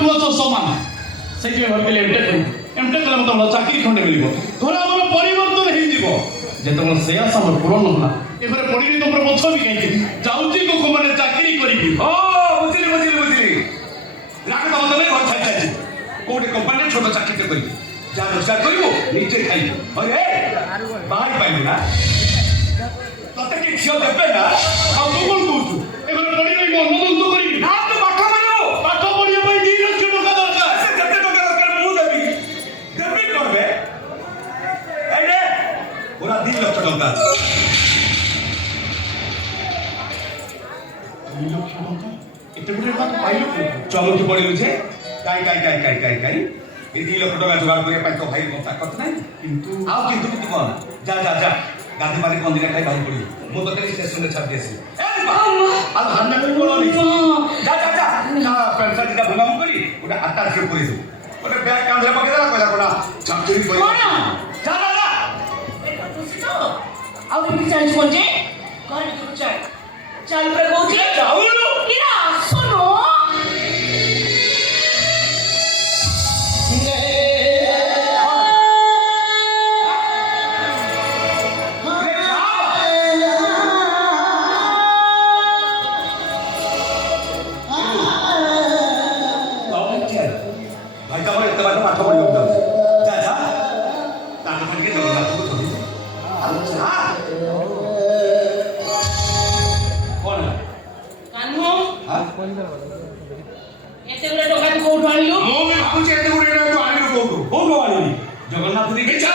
ପୁଅ ତ ସମାନ ସେଇଥିପାଇଁ ଭାବିଥିଲି ଏମଟେକ୍ କଲେ ମତେ ଭଲ ଚାକିରି ଖଣ୍ଡେ ମିଳିବ ଘର ଆମର ପରିବର୍ତ୍ତନ ହେଇଯିବ ଯେତେବେଳେ ସେ ଆଶା ଆମର ପୂରଣ ହେଲା ଏପରେ ପଡ଼ିକି ତମର ପଛ ବି କାହିଁକି ଯାଉଛି ଲୋକମାନେ ଚାକିରି କରିବି ବୁଝିଲି ରାଗ ତମ ତମେ ଘର ଛାଡ଼ି ଚାଲିଛି କୋଉଠି କମ୍ପାନୀରେ ଛୋଟ ଚାକିରି କରିବି ଯାହା ରୋଜଗାର କରିବୁ ନିଜେ ଖାଇବୁ ବାହାରି ପାଇବୁ ନା ତତେ କି ଝିଅ ଦେବେ ନା ଆଉ ତୁ କଣ କହୁଛୁ ଏପରେ ପଡ଼ିକି ଅନୁମୋଦନ କରିବି ନା ତୁ ପାଠ ପଢିବୁ ପାଠ ପଢିବା ପାଇଁ 2 ଲକ୍ଷ ଟଙ୍କା ଦରକାର ସେ ଯେତେ ଟଙ୍କା ଦରକାର ମୁଁ ଦେବି କରିବେ ଏଇନେ ପୁରା 2 ଲକ୍ଷ ଟଙ୍କା ଅଛି 2 ଲକ୍ଷ ଟଙ୍କା ଏତେ ଗୁଡେ ଟଙ୍କା ପାଇଲୁ ଚମକି ପଡ଼ିଲୁ ଯେ କାଇ ଏ 2 ଲକ୍ଷ ଟଙ୍କା ଯୋଗାଡ଼ କରିବା ପାଇଁ ତୋ ଭାଇ ମୋ ତାକତ ନାହିଁ କିନ୍ତୁ ଆଉ କିନ୍ତୁ କଣ ଯା ଗାଧି ପାରି କନ୍ଦିରା ଖାଇ ବାହାରି ପଡ଼ିବୁ ମୁଁ ତତେ ଷ୍ଟେସନରେ ଛାଡ଼ି ଆସିବି ଆଉ ଧାନ କରି ପଳନି ଯା ପ୍ୟାଣ୍ଟ ସାର୍ଟ ଦିଟା ଭଙ୍ଗାଭଙ୍ଗ କରି ଗୋଟେ ଆଟା ଝିଅ କରିଦେବୁ ଗୋଟେ ବ୍ୟାଗ୍ କାନ୍ଧରେ ପକେଇଦେଲା କହିଲା କ'ଣ ଚାକିରି କରି ଯା ଆଉ ଏମିତି ଚାଳିଶ ପଞ୍ଚେ ଚାଲ ପରେ କହୁଛି ଯାଉନୁ କିରା ଆସୁନୁ ଭାଇ ତମର ଏତେ ବାଟ ପାଠ ପଢିବାକୁ ଯାଉଛି ଯା ତାଙ୍କ ପାଖରେ ଜଗନ୍ନାଥଙ୍କୁ ଧରିବୁ ଆଉ ଯା କ'ଣ କାହ୍ନୁ ହଁ ଏତେ ଗୁଡେ ଟଙ୍କା ତୁ କୋଉଠୁ ଆଣିଲୁ ମୁଁ ବି ଭାବୁଛି ଏତେ ଗୁଡେ ଟଙ୍କା ତୁ ଆଣିଲୁ କୋଉଠୁ ଆଣିବି ଜଗନ୍ନାଥ ଦେଇକି ମିଛ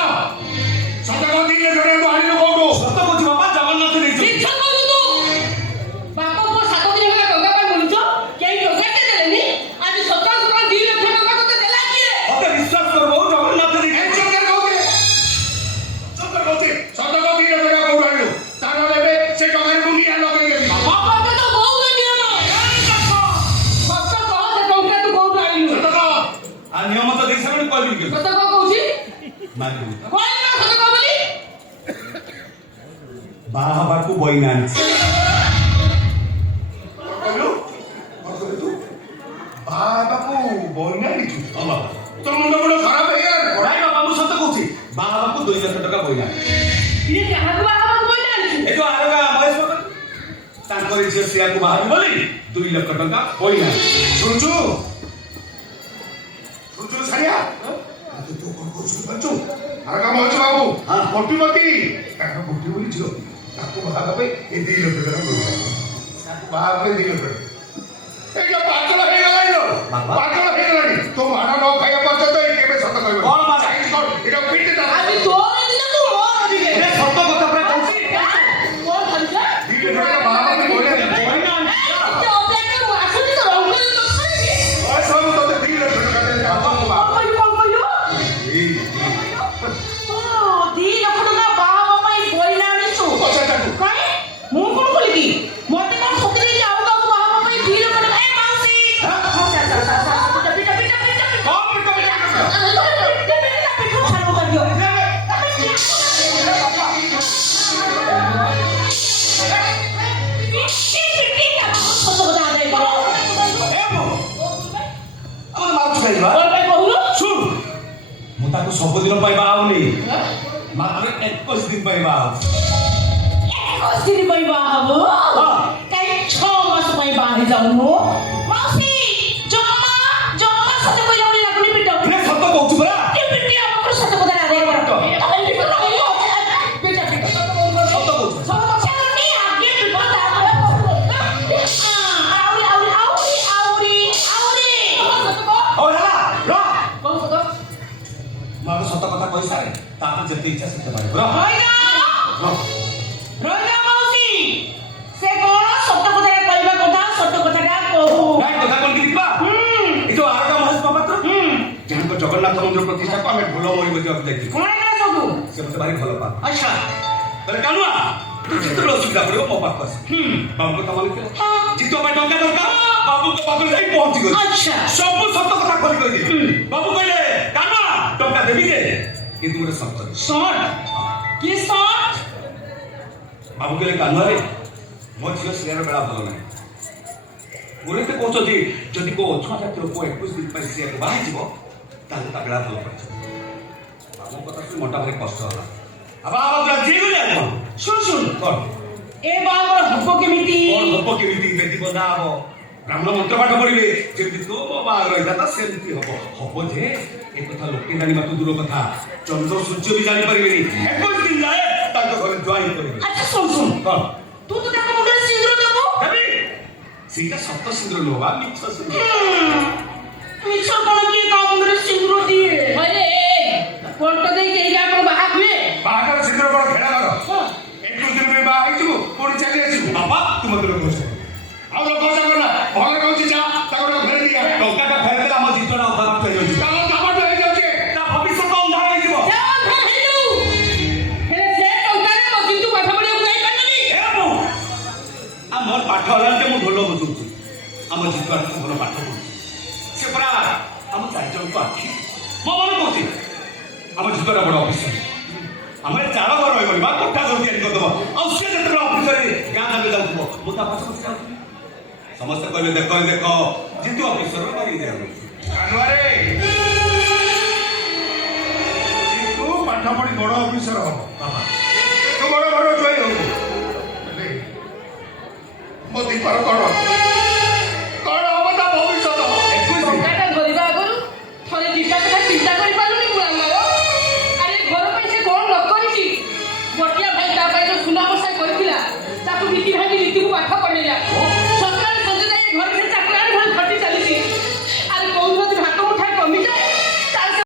ସତ କହିଲେ ଜଣେ ତୁ ଆଣିଲୁ କୋଉଠୁ ସତ କହୁଛି ବାପା ଜଗନ୍ନାଥ ଦେଇଛି ମିଛ କହୁଛୁ ତୁ ବାପ ପୁଅ 7 ଦିନ ହେଲା ଟଙ୍କା ପାଇଁ ବୁଲୁଛ କେହି ଟଙ୍କା ଟେ ଦେଲେନି ଆଜି ସକାଳ 2 ଲକ୍ଷ ଟଙ୍କା ତତେ ଦେଲା କିଏ ମତେ ବିଶ୍ୱାସ କରିବ ଜଗନ୍ନାଥ ଦେଇଛି ସତ କହିଲେ ଟଙ୍କା କୋଉଠୁ ଆଣିଲୁ ତା ନହେଲେ ଏବେ ସେ ଟଙ୍କାରେ ମୁଁ ନିଆଁ ଲଗେଇଦେବି ବାପା ତ ବହୁତ ନିୟମ ସତ କହ ସେ ଟଙ୍କା ତୁ କୋଉଠୁ ଆଣିଲୁ ସତ କହ ଆଉ ନିୟମ ତ ଦେଇ ସାରିଣି କହିବି କି ସତ କହ କହୁଛି ମାରିବି କହିଲି ନା ସତ କହ ବୋଲି ବାହା ହବାକୁ ବଇନା ଆଣିଛି କହିଲୁ ତୁ ବାହା ହେବାକୁ ବଇନା ଆଣିଛୁ ହଁ ବାବା ତୋ ମୁଣ୍ଡ ଖରାପ ହେଇଗଲାଣି ନାଇଁ ବାବା ମୁଁ ସତ କହୁଛି ବାହା ହବାକୁ 2 ଲକ୍ଷ ଟଙ୍କା ବଇନା ଇଏ କାହାକୁ ବାହା ହବାକୁ କହିଲେ ଆଣିଛୁ ଏ ଯୋଉ ଆରଗା ମହେଶ ବାବା ତାଙ୍କର ଝିଅ ଶ୍ରେୟାକୁ ବାହା ହେବ ବୋଲି 2 ଲକ୍ଷ ଟଙ୍କା ବଇନା ଶୁଣୁଛୁ ସାରିଆ ତୁ କଣ କହୁଛୁ ଜାଣିଛୁ ଆର କାମ ଅଛି ବାବୁ ହଁ। କୋଟିପତି ତାଙ୍କ କୋଟି ବୋଲି ଝିଅ ତାକୁ ବାହା ହେବା ପାଇଁ ଏ 2 ଲକ୍ଷ ଟଙ୍କା ଦରକାର ତାକୁ ବାହା ହେବା ପାଇଁ 2 ଲକ୍ଷ ଟଙ୍କା ଏ ଯୋଉ ପାଗଳ ହେଇଗଲାଣି ବାବା। ପାଗଳ ହେଇଗଲାଣି ତୋ ମାଡ଼ ନ ଖାଇବା ପର୍ଯ୍ୟନ୍ତ ଏ କେବେ ସତ କହିବ କଣ ମାନେ? ଏଇଟା ପିଟି ତା ଆଜି ତୋର ଦିନ ତୁ ମୋର ଦିନ ଏ ସତ କଥା ପୁରା କହୁଛି କଣ ଖାଇଛ 2 ଲକ୍ଷ ଟଙ୍କା ବାହା ହେବା ପାଇଁ କହିଲେ ବଇନା ଆଣିଛି ଏତେ ଅପେକ୍ଷା ମୁଁ ଆସୁଛି ତ ରଙ୍ଗ ସବୁ ତତେ 2 ଲକ୍ଷ ଟଙ୍କା ଦେଲେ ଆପଣ ବାହା କଣ କହିଲୁ ଏଇ 2 ଲକ୍ଷ ଟଙ୍କା ବାହା ହବା ପାଇଁ କହିଲା ଆଣିଛୁ ପଚାର ତାକୁ କାଇଁ ମୁଁ କଣ କହିଲି ମତେ କଣ ସତରେ ଯାଉ କାକୁ ବାହା ହବା ପାଇଁ 2 ଲକ୍ଷ ଟଙ୍କା ଏ ମାଉସୀ ମୁଁ ତାକୁ ସବୁଦିନ ପାଇଁ ବାହା ହଉନି ମାତ୍ର 21 ଦିନ ପାଇଁ ବାହା ହଉଛି 21 ଦିନ ପାଇଁ ବାହା ହବ କାଇଁ 6 ମାସ ପାଇଁ ବାହା ହେଇଯାଉନୁ ମାଉସୀ ଜମା ସତ କହିଲା ଭଳି ଲାଗୁନି ପିଟ ସତ କହୁଛୁ ପରା ପିଟି ଆମର ସତ କଥା ଆଦାୟ କର ସତ କହୁଛୁ ସତ କଥା ନି ଆଗେ ପିଟ ତାପରେ ଆଉରି ସତ କହ ହଉ ହେଲା ରହ କଣ ସତ ମୁଁ ଆଗ ସତ କଥା କହିସାରେ ତାପରେ ଯେତେ ଇଚ୍ଛା ସେତେ ପାଇବ ରହ ରହିଲା ମାଉସୀ ସେ କଣ ସତ କଥାଟା କହିବା କଥା ସତ କଥାଟା କହୁ ନାଇଁ କଥା କଣ ଯିବା ଏ ଯୋଉ ଆରକା ମହେଶ ମହାପାତ୍ର ଯାହାଙ୍କ ଜଗନ୍ନାଥ ମନ୍ଦିର ପ୍ରତିଷ୍ଠାକୁ ଆମେ ଢୋଲ ମରି ବଜାଇବାକୁ ଯାଇଥିଲୁ କଣ ହେଲା ସବୁ ସେ ମତେ ଭାରି ଭଲ ପାଆ ଆଚ୍ଛା ତାହେଲେ କାନୁଆ ଯେତେବେଳେ ଅସୁବିଧା ପଡ଼ିବ ମୋ ପାଖକୁ ଆସ ବାବୁଙ୍କ କାମ ଥିଲା ଜିତୁ ପାଇଁ ଟଙ୍କା ଦରକାର ବାବୁଙ୍କ ପାଖରେ ଯାଇ ପହଞ୍ଚିଗଲି ଆଚ୍ଛା ସବୁ ସତ କଥା ଖୋଲି କହିଲି ବାବୁ କହିଲେ କାନୁଆ ଟଙ୍କା ଦେବି ଯେ କିନ୍ତୁ ଗୋଟେ ସର୍ତ୍ତ ଅଛି। ସଟ୍ କି ସଟ୍ ବାବୁ କହିଲେ କାନୁଆରେ ମୋ ଝିଅ ଶ୍ରେୟାର ବେଳା ଭଲ ନାହିଁ ଗୁରେ ତ କହୁଛନ୍ତି ଯଦି କୋଉ ଛଅ ଜାତିର କୋଉ 21 ଦିନ ପାଇଁ ସିଏ ବାହା ହେଇଯିବ ତାହେଲେ ତା ବେଳା ଭଲ ପଡ଼ିଯିବ। ଆମ କଥା ଶୁଣି ମନଟା ଭାରି କଷ୍ଟ ହେଲା। ଆଉ ରାଜି ହେଇଗଲେ ଆଉ କଣ? ଶୁଣ କଣ ଏ ବାହାଘର ହବ କେମିତି? କଣ ହବ କେମିତି? ବେଦି ବନ୍ଧା ହବ, ବ୍ରାହ୍ମଣ ମନ୍ତ୍ର ପାଠ ପଢିବେ, ଯେମିତି ତୋ ମୋ ବାହାଘର ହେଇଥାନ୍ତା ସେମିତି ହବ ଯେ ଏ କଥା ଲୋକେ ଜାଣିବା ତ ଦୂର କଥା, ଚନ୍ଦ୍ର ସୂର୍ଯ୍ୟ ବି ଜାଣିପାରିବେନି। 21 ଦିନ ଯାଏ ତାଙ୍କ ଘରେ ଜ୍ୱାଇଁ କରିବେ। ଆଚ୍ଛା ଶୁଣ କଣ ତୁ ତ ତାଙ୍କ ମୁଣ୍ଡରେ ସିନ୍ଦୁର ଦେବୁ। ଦେବି? ସେଇଟା ସତ ସିନ୍ଦୁର ନୁହଁ ବା, ମିଛ ସିନ୍ଦୁର। ମିଛ କଣ କିଏ ତା ମୁଣ୍ଡରେ ସିନ୍ଦୁର ଦିଏ? ଆରେ ଫଟୋ ଦେଇକି ଏଇଟା ଆପଣ ବାହା ହୁଏ? ବାହାଘର ସିନ୍ଦୁର କଣ ଖେଳ ଘର? 21 ଦିନ ପାଇଁ ବାହା ହେଇଯିବୁ ପୁଣି ଚାଲି ଆସିବୁ। ବାପା ତୁ ମତେ ଲୋକ ଆଉ ଲୋକ ନା ଭଲ କହୁଛି ଯା ତାକୁ ଫେରି ଦିଆ। ଟଙ୍କାଟା ଫେରିଦେଲେ ଆମ ଜୀବନ ଅଧା ନଷ୍ଟ ହେଇଯାଉଛି, ତାର ଜାମାଟ ହେଇଯାଉଛି, ତା ଭବିଷ୍ୟତ ଅନ୍ଧାର ହେଇଯିବ। ମୋର ପାଠ ହେଲାଣି ଯେ ମୁଁ ଢୋଲ ବଜଉଛି, ଆମ ଜୀବନକୁ ଭଲ ପାଠ ପଢୁଛି। ସେ ପରା ଆମ ଚାରିଜଣଙ୍କୁ ଆଖି ମୋ ମନେ କହୁଛି ଆମ ଜୀବନ ବଡ଼ ଅଫିସର। ଆମେ ଚାଳ ଘର ରହିବନି ବା କୋଠା ସବୁ ତିଆରି କରିଦେବ। ଆଉ ସେ ଯେତେବେଳେ ଅଫିସରେ ଗାଁ ଦାଣ୍ଡେ ଯାଉଥିବ ମୁଁ ତା ପଛ ପଛ ଯାଉଥିବି। ସମସ୍ତେ କହିବେ ଦେଖ ଦେଖ ଜିତୁ ଅଫିସର ବାଗେଇ ଦିଆଯାଉଛି। ତୁ ପାଠ ପଢି ବଡ଼ ଅଫିସର ହବ ବାବା, ତୁ ବଡ଼ ବଡ଼ ଜୟ ହବୁ। ମୋ ଦୀପାର କଣ